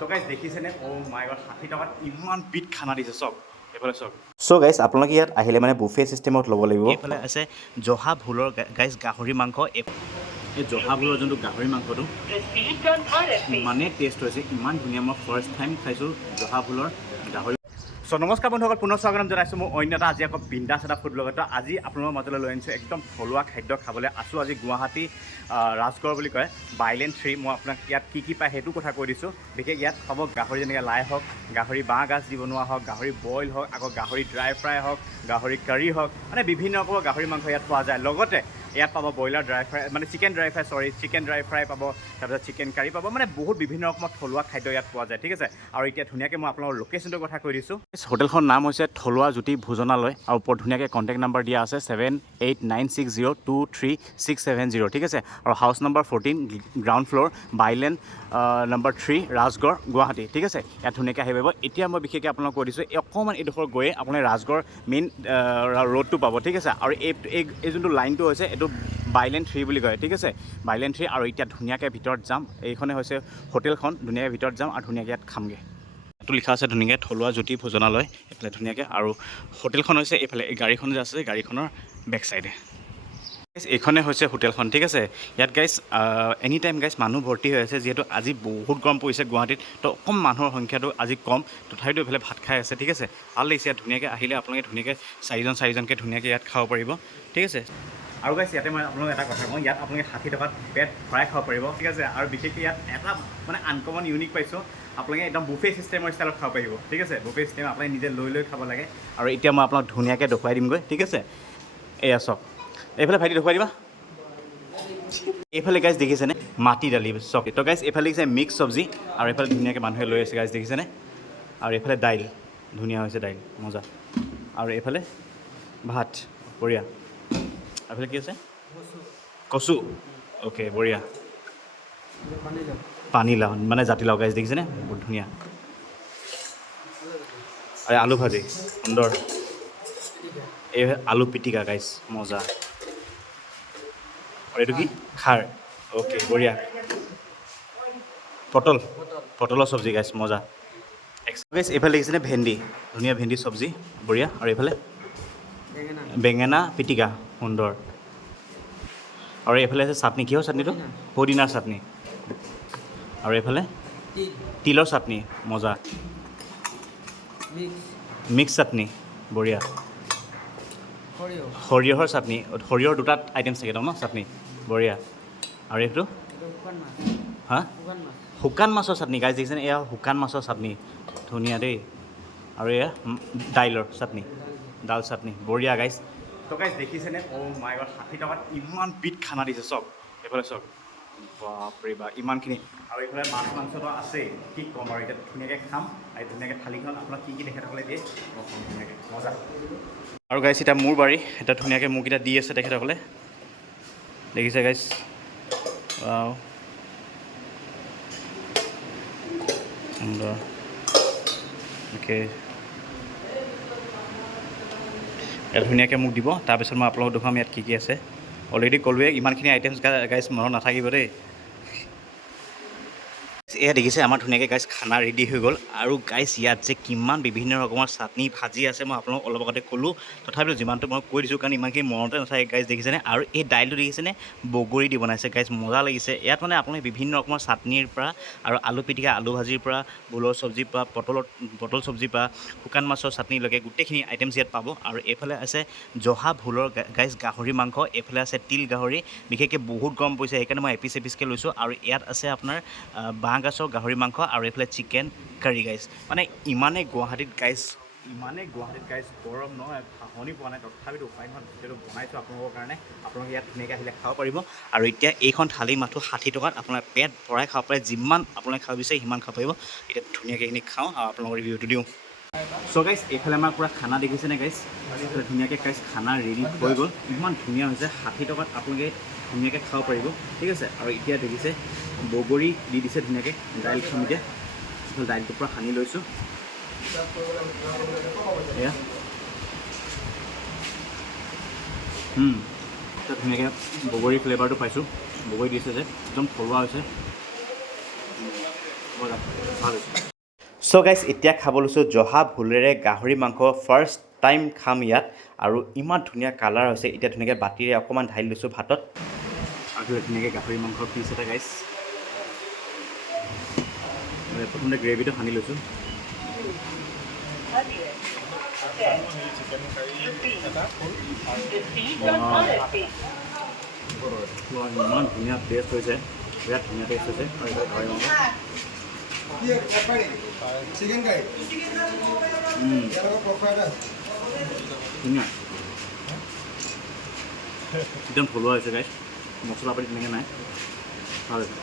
তো গাইজ দেখিছেনে অ' মাই গড 60 টকাত ইমান বিট খানা দিছে চক এইফালে চক চ' গাইজ আপোনালোকে ইয়াত আহিলে মানে বুফে চিষ্টেমত ল'ব লাগিব এইফালে আছে জহা ভোলৰ গাইজ গাহৰি মাংস এই জহা ভোলৰ যোনটো গাহৰি মাংসটো ইমানেই টেষ্ট হৈছে ইমান ধুনীয়া মই ফাৰ্ষ্ট টাইম খাইছোঁ জহা ভোলৰ গাহৰি চ' নমস্কাৰ বন্ধুসকল পুনৰ স্বাগতম জনাইছোঁ মই অন্য এটা আজি আকৌ বিন্দাছ এটা ফুড ব্লগত আজি আপোনালোকৰ মাজলৈ লৈ আনিছোঁ একদম থলুৱা খাদ্য খাবলৈ আছোঁ আজি গুৱাহাটী ৰাজগড় বুলি কয় বাইলেণ্ড 3 মই আপোনাক ইয়াত কি পায় সেইটো কথা কৈ দিছোঁ বিশেষ ইয়াত পাব গাহৰি যেনেকৈ লাই হওক গাহৰি বাঁহ গাজ দি বনোৱা হওক গাহৰি বইল হওক আকৌ গাহৰি ড্ৰাই ফ্ৰাই হওক গাহৰি কাৰী হওক মানে বিভিন্ন ৰকমৰ গাহৰি মাংস ইয়াত পোৱা যায় লগতে ইয়াত পাব ব্ৰইলাৰ ড্ৰাই ফ্ৰাই মানে চিকেন ড্ৰাই ফ্ৰাই পাব তাৰপিছত চিকেন কাৰী পাব মানে বহুত বিভিন্ন ৰকমৰ থলুৱা খাদ্য ইয়াত পোৱা যায় ঠিক আছে আৰু এতিয়া ধুনীয়াকৈ মই আপোনালোকৰ লোকেশ্যনটোৰ কথা কৈ দিছোঁ হোটেলখনৰ নাম হৈছে থলুৱা জ্যোতি ভোজনালয় আৰু ওপৰত ধুনীয়াকৈ কণ্টেক্ট নাম্বাৰ দিয়া আছে 7896023670 ঠিক আছে আৰু house number 14 ground floor bylane number 3 Rajgarh Guwahati ঠিক আছে ইয়াত ধুনীয়াকৈ আহি পাৰিব এতিয়া মই বিশেষকৈ আপোনালোক কৈ দিছোঁ অকণমান এইডোখৰ গৈয়ে আপুনি ৰাজগড় মেইন ৰোডটো পাব ঠিক আছে আৰু এই যোনটো লাইনটো হৈছে এইটো বাইলেণ্ড 3 বুলি কয় ঠিক আছে বাইলেণ্ড 3 আৰু এতিয়া ধুনীয়াকৈ ভিতৰত যাম এইখনে হৈছে হোটেলখন ধুনীয়াকৈ ভিতৰত যাম আৰু ধুনীয়াকৈ ইয়াত খামগৈ এইটো লিখা আছে ধুনীয়াকৈ থলুৱা জ্যোতি ভোজনালয় এইফালে ধুনীয়াকৈ আৰু হোটেলখন হৈছে এইফালে এই গাড়ীখন যে আছে গাড়ীখনৰ বেক চাইডে এইখনে হৈছে হোটেলখন ঠিক আছে ইয়াত গাইজ এনি টাইম গাইজ মানুহ ভৰ্তি হৈ আছে যিহেতু আজি বহুত গৰম পৰিছে গুৱাহাটীত তো অকণ মানুহৰ সংখ্যাটো আজি কম তথাপিতো এইফালে ভাত খাই আছে ঠিক আছে ভাল লাগিছে ইয়াত ধুনীয়াকৈ আহিলে আপোনালোকে ধুনীয়াকৈ চাৰিজনকৈ ধুনীয়াকৈ ইয়াত খাব পাৰিব ঠিক আছে আৰু গাইজ ইয়াতে মই আপোনালোক এটা কথা কওঁ ইয়াত আপোনালোকে 60 টকাত পেট ভৰাই খাব পাৰিব ঠিক আছে আৰু বিশেষকৈ ইয়াত এটা মানে আনকমন ইউনিক পাইছোঁ আপোনালোকে একদম বুফে চিষ্টেমৰ ষ্টাইলত খাব পাৰিব ঠিক আছে বুফে চিষ্টেম আপোনালোকে নিজে লৈ খাব লাগে আৰু এতিয়া মই আপোনাক ধুনীয়াকৈ দেখুৱাই দিমগৈ ঠিক আছে এয়া চক এইফালে ভাইটি দেখুৱাই দিবা এইফালে গাইজ দেখিছেনে মাটি দালি চক তো গাইজ এইফালে দেখিছে মিক্স চব্জি আৰু এইফালে ধুনীয়াকৈ মানুহে লৈ আছে গাইজ দেখিছেনে আৰু এইফালে দাইল ধুনীয়া হৈছে দাইল মজা আৰু এইফালে ভাত বঢ়িয়া এইফালে কি আছে কচু অ'কে বঢ়িয়া পানীলাও মানে জাতিলাও গাইজ দেখিছেনে বহুত ধুনীয়া আৰু আলু ভাজি সুন্দৰ এই আলু পিটিকা গাইজ মজা আৰু এইটো কি খাৰ অ'কে বঢ়িয়া পটলৰ চব্জি গাইজ মজা গাইজ এইফালে দেখিছেনে ভেন্দি ধুনীয়া ভেন্দি চব্জি বঢ়িয়া আৰু এইফালে বেঙেনা পিটিকা সুন্দৰ আৰু এইফালে আছে চাটনি কিহৰ চাটনিটো পদিনাৰ চাটনি আৰু এইফালে তিলৰ চাটনি মজা মিক্স চাটনি বঢ়িয়া সৰিয়হৰ চাটনি সৰিয়হৰ দুটা আইটেম থাকে ন চাটনি বঢ়িয়া আৰু এইটো হা শুকান মাছৰ চাটনি গাইজ দেখিছেনে এয়া শুকান মাছৰ চাটনি ধুনীয়া দেই আৰু এয়া দাইলৰ চাটনি দাল চাটনি বঢ়িয়া গাইজ তো গাইজ দেখিছেনে অ' মাই গড 60 টকাত ইমান বিট খানা দিছে চক এইফালে চক বাপৰে বা ইমানখিনি আৰু এইফালে মাছ মাংসটো আছেই কি ক'ম আৰু এতিয়া ধুনীয়াকৈ খাম আৰু ধুনীয়াকৈ থালিখনত আপোনাক কি তেখেতসকলে দিয়ে ধুনীয়াকৈ মজা আৰু গাইজ এতিয়া মোৰ বাৰী এটা ধুনীয়াকৈ মোককেইটা দি আছে তেখেতসকলে দেখিছে গাইজ অ'কে ইয়াত ধুনীয়াকৈ মোক দিব তাৰপিছত মই আপোনালোকক দেখুৱাম ইয়াত কি আছে অলৰেডি ক'লোৱে ইমানখিনি আইটেমছ গাইজ মনত নাথাকিব দেই এয়া দেখিছে আমাৰ ধুনীয়াকৈ গাইজ খানা ৰেডি হৈ গ'ল আৰু গাইজ ইয়াত যে কিমান বিভিন্ন ৰকমৰ চাটনি ভাজি আছে মই আপোনালোকক অলপ আগতে ক'লোঁ তথাপিও যিমানটো মই কৈ দিছোঁ কাৰণ ইমানখিনি মনতে নাথাকে গাইজ দেখিছেনে আৰু এই দাইলটো দেখিছেনে বগৰী দি বনাইছে গাইজ মজা লাগিছে ইয়াত মানে আপোনালোকে বিভিন্ন ৰকমৰ চাটনিৰ পৰা আৰু আলু পিটিকা আলু ভাজিৰ পৰা ভোলৰ চব্জিৰ পৰা পটল চব্জিৰ পৰা শুকান মাছৰ চাটনিলৈকে গোটেইখিনি আইটেমছ ইয়াত পাব আৰু এইফালে আছে জহা ভোলৰ গাইজ গাহৰি মাংস এইফালে আছে তিল গাহৰি বিশেষকৈ বহুত গৰম পৰিছে সেইকাৰণে মই এপিচকৈ লৈছোঁ আৰু ইয়াত আছে আপোনাৰ বাঁহ গাজৰ গাহৰি মাংস আৰু এইফালে চিকেন কাৰী গাইজ মানে ইমানেই গুৱাহাটীত গাইজ গৰম নহয় খাহনি পোৱা নাই তথাপিতো উপায় নহয় যিহেতু বনাইছোঁ আপোনালোকৰ কাৰণে আপোনালোকে ইয়াত ধুনীয়াকৈ আহিলে খাব পাৰিব আৰু এতিয়া এইখন থালি মাথো 60 টকাত আপোনাৰ পেট ভৰাই খাব পাৰে যিমান আপোনালোকে খাব বিচাৰে সিমান খাব পাৰিব এতিয়া ধুনীয়াকৈ এইখিনি খাওঁ আৰু আপোনালোকৰ ৰিভিউটো দিওঁ চ' গাইজ এইফালে আমাৰ পূৰা খানা দেখিছেনে গাইজ এইফালে ধুনীয়াকৈ গাইজ খানা ৰেডি হৈ গ'ল ইমান ধুনীয়া হৈছে 60 টকাত আপোনালোকে ধুনীয়াকৈ খাব পাৰিব ঠিক আছে আৰু এতিয়া দেখিছে বগৰী দি দিছে ধুনীয়াকৈ দাইল খাম এতিয়া দাইলটো পূৰা সানি লৈছোঁ এয়া ধুনীয়াকৈ বগৰী ফ্লেভাৰটো পাইছোঁ বগৰী দিছে যে একদম থলুৱা হৈছে মজা ভাল হৈছে চ' গাইজ এতিয়া খাব লৈছোঁ জহা ভোলেৰে গাহৰি মাংস ফাৰ্ষ্ট টাইম খাম ইয়াত আৰু ইমান ধুনীয়া কালাৰ হৈছে এতিয়া ধুনীয়াকৈ বাতিৰে অকণমান ঢালি লৈছোঁ ভাতত আৰু ধুনীয়াকৈ গাহৰি মাংসৰ পিচ এটা গাইজ প্ৰথমতে গ্ৰেভিটো সানি লৈছোঁ ইমান ধুনীয়া টেষ্ট হৈছে বিৰাট ধুনীয়া টেষ্ট হৈছে আৰু এটা গাহৰি মাংস ধুনীয়া একদম থলুৱা হৈছে গাইজ মছলা পাতি তেনেকৈ নাই ভাল হৈছে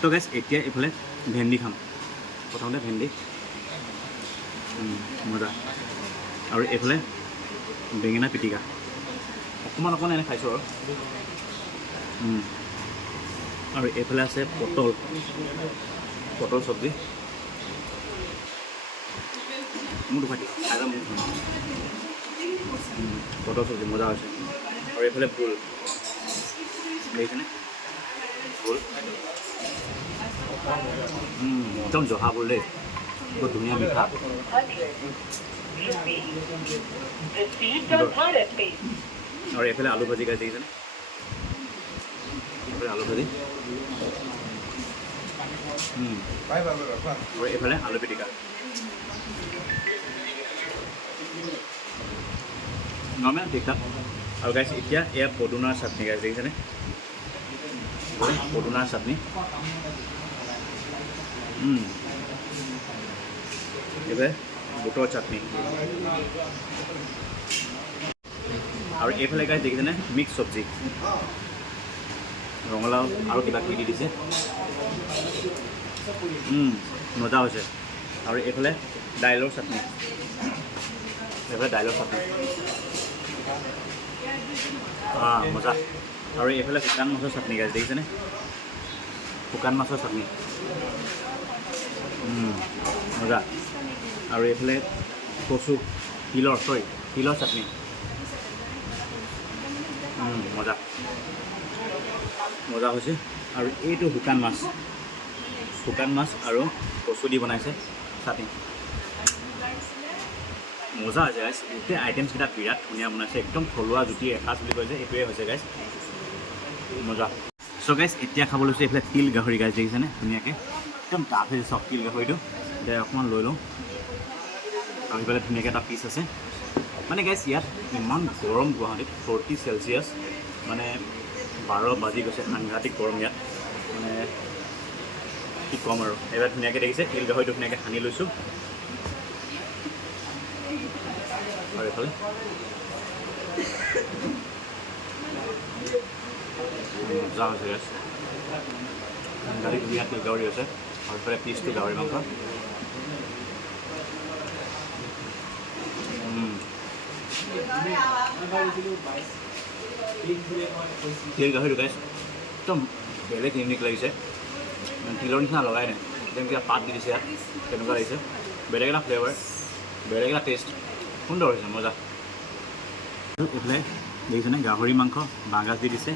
তো গাইজ এতিয়া এইফালে ভেন্দি খাম প্ৰথমতে ভেন্দি মজা আৰু এইফালে বেঙেনা পিটিকা অকণমান এনে খাইছোঁ আৰু এইফালে আছে পটল চব্জি মোৰ দুখাটি খাই মোৰ পটল চব্জি মজা হৈছে আৰু এইফালে ভোল দেখিছেনে ভোল একদম জহা ভোল দেই বহুত ধুনীয়া মিঠা আৰু এইফালে আলু ভাজি গাইজ দেখিছেনে এইফালে আলু ভাজি আৰু এইফালে আলু পিটিকা নৰ্মেল ঠিক ঠাক আৰু গাইজ এতিয়া এয়া পদুনাৰ চাটনি গাইজ দেখিছেনে পদুনাৰ চাটনি এইফালে বুটৰ চাটনি আৰু এইফালে গাইজ দেখিছেনে মিক্স চব্জি ৰঙালাও আৰু কিবা কিবি দি দিছে মজা হৈছে আৰু এইফালে দাইলৰ চাটনি মজা আৰু এইফালে শুকান মাছৰ চাটনি গাইজ দেখিছেনে শুকান মাছৰ চাটনি মজা আৰু এইফালে কচু তিলৰ চাটনি মজা হৈছে আৰু এইটো শুকান মাছ আৰু কচু দি বনাইছে চাটনি মজা হৈছে গাইজ গোটেই আইটেমছকেইটা বিৰাট ধুনীয়া বনাইছে একদম থলুৱা জুতি এসাঁজ বুলি কয় যে এইটোৱে হৈছে গাইজ মজা চ' গাইজ এতিয়া খাব লৈছোঁ এইফালে তিল গাহৰি গাইজ দেখিছেনে ধুনীয়াকৈ একদম ডাঠ হৈছে চব তিল গাহৰিটো এতিয়া অকণমান লৈ লওঁ আৰু সেইফালে ধুনীয়াকৈ এটা পিচ আছে মানে গাইজ ইয়াত ইমান গৰম গুৱাহাটীত 40 চেলচিয়াছ মানে 12 বাজি গৈছে সাংঘাতিক গৰম ইয়াত মানে কি ক'ম আৰু এইবাৰ ধুনীয়াকৈ দেখিছে তিল গাহৰিটো ধুনীয়াকৈ সানি লৈছোঁ আৰু এইফালে মজা হৈছে গাইজ সাংঘাতিক ধুনীয়া তিল গাহৰি হৈছে আৰু এইফালে পিচটো গাহৰি মাংস তিল গাহৰিটো গাইজ একদম বেলেগ ইউনিক লাগিছে তিলৰ নিচিনা লগাই নাই একদম কিবা পাত দি দিছে ইয়াত তেনেকুৱা লাগিছে বেলেগ এটা ফ্লেভাৰ বেলেগ এটা টেষ্ট সুন্দৰ হৈছে মজা এইফালে দেখিছেনে গাহৰি মাংস বাঁহগাজ দি দিছে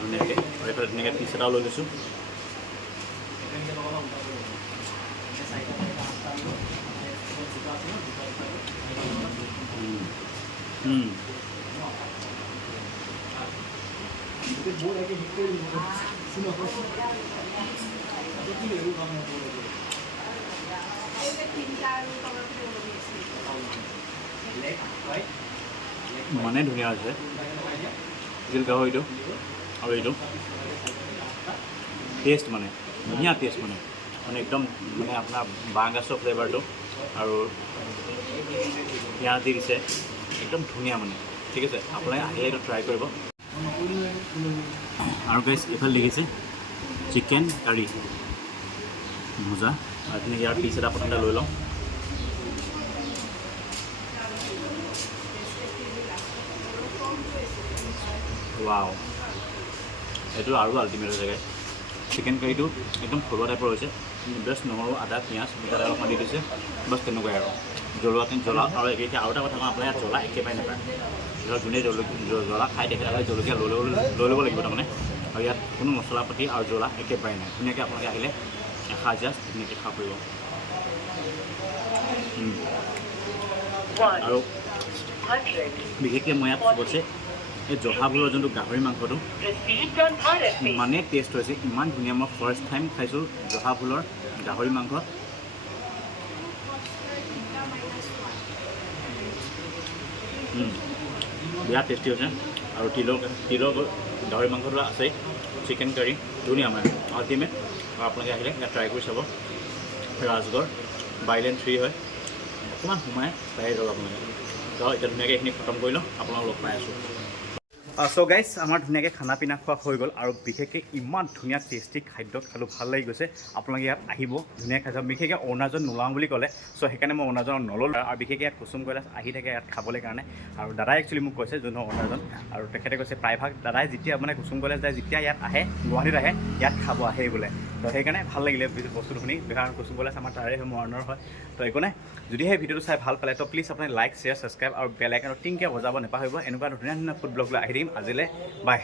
ধুনীয়াকৈ আৰু এইফালে ধুনীয়াকৈ পিচ এটাও লৈ লৈছোঁ মানে ধুনীয়া হৈছে তিল গাহৰিটো আৰু এইটো টেষ্ট মানে ধুনীয়া টেষ্ট মানে একদম মানে আপোনাৰ বাঁহগাজৰ ফ্লেভাৰটো আৰু পিঁয়াজ দি দিছে একদম ধুনীয়া মানে ঠিক আছে আপোনালোকে আহিলে এইটো ট্ৰাই কৰিব আৰু গাইজ এইফালে দেখিছে চিকেন কাৰী মজা আৰু তেনেকৈ ইয়াৰ পিচ এটা প্ৰথমতে লৈ লওঁ ৱাও এইটো আৰু আল্টিমেট হৈছে গাইজ চিকেন কাৰীটো একদম থলুৱা টাইপৰ হৈছে বেষ্ট নহৰু আদা পিঁয়াজ মিঠাতেল অলপমান দি দিছে বাছ তেনেকুৱাই আৰু জ্বলোৱাখিনি জ্বলা আৰু এতিয়া আৰু এটা কথা কওঁ আপোনাৰ ইয়াত জ্বলা একেবাৰে নাপায় ধৰক যোনে জ্বলা খাই তেখেতসকলে জলকীয়া লৈ ল'ব লাগিব তাৰমানে আৰু ইয়াত কোনো মছলা পাতি আৰু জ্বলা একেবাৰে নাই ধুনীয়াকৈ আপোনালোকে আহিলে এসাঁজ জাষ্ট ধুনীয়াকৈ খাব পাৰিব আৰু বিশেষকৈ মই ইয়াত কৈছে এই জহাবোৰৰ যোনটো গাহৰি মাংসটো ইমানেই টেষ্ট হৈছে ইমান ধুনীয়া মই ফাৰ্ষ্ট টাইম খাইছোঁ জহাফুলৰ গাহৰি মাংস বিৰাট টেষ্টি হৈছে আৰু তিলৰ গাহৰি মাংসটো আছেই চিকেন কাৰী ধুনীয়া মানে আল্টিমেট আৰু আপোনালোকে আহিলে ইয়াত ট্ৰাই কৰি চাব ৰাজগড় বাইলেন 3 হয় অকণমান সোমাই পাই যাব আপোনালোকে তো এতিয়া ধুনীয়াকৈ এইখিনি খতম কৰি লওঁ আপোনালোকক লগ পাই আছোঁ চ' গাইজ আমাৰ ধুনীয়াকৈ খানা পিনা খোৱা হৈ গ'ল আৰু বিশেষকৈ ইমান ধুনীয়া টেষ্টি খাদ্য খালোঁ ভাল লাগি গৈছে আপোনালোকে ইয়াত আহিব ধুনীয়া খাই চাব বিশেষকৈ অৰুণাচল নোলাওঁ বুলি ক'লে চ' সেইকাৰণে মই অৰুণাচল নল'লোঁ আৰু বিশেষকৈ ইয়াত কুচুম কৈলাশ আহি থাকে ইয়াত খাবলৈ কাৰণে আৰু দাদাই একচুৱেলি মোক কৈছে যোনটো অৰুণাচল আৰু তেখেতে কৈছে প্ৰায়ভাগ দাদাই যেতিয়া মানে কুচুম কৈলাশ যায় যেতিয়া ইয়াত আহে গুৱাহাটীত আহে ইয়াত খাব আহে বোলে তো সেইকাৰণে ভাল লাগিলে বস্তুটো শুনি কাৰণ কুচুম কৈলাশ আমাৰ তাৰে হয় মৰণৰ হয় তো একো নাই যদি সেই ভিডিঅ'টো চাই ভাল পালে তো প্লিজ আপুনি লাইক শ্বেয়াৰ ছাবস্ক্ৰাইব আৰু বেল আইকনত টিংকৈ বজাব নাপাহৰিব এনেকুৱা ধুনীয়া ধুনীয়া ফুড ব্লগ লৈ আহি দিম আজিলৈ বাই